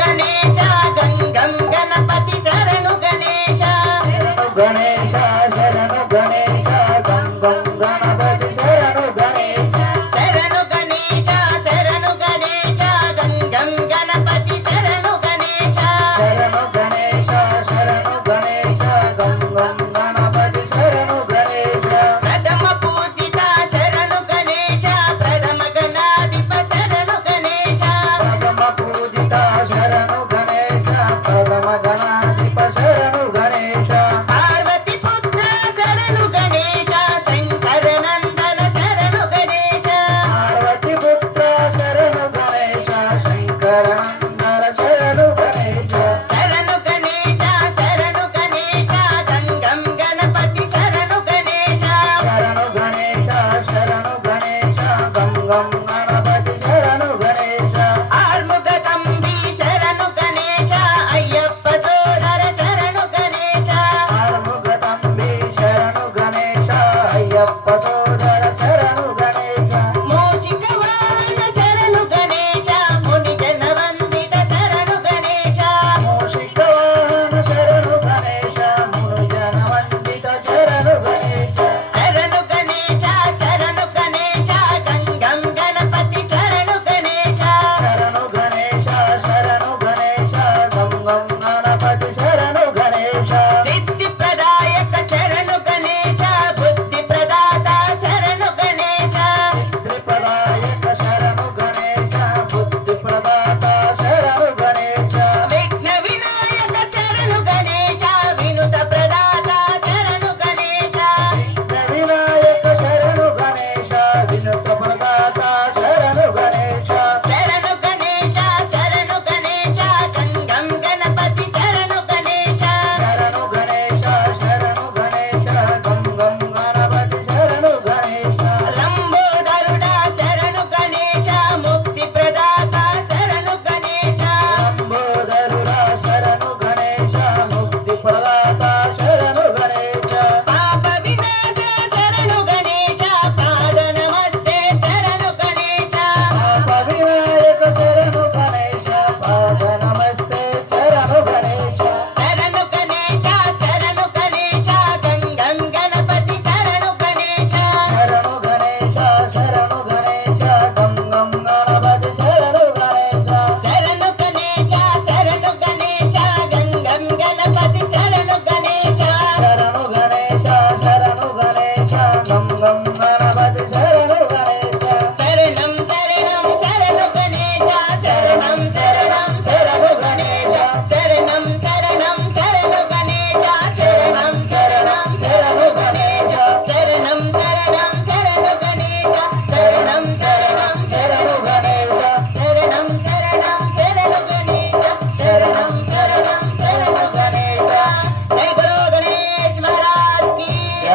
Ganesh Ganga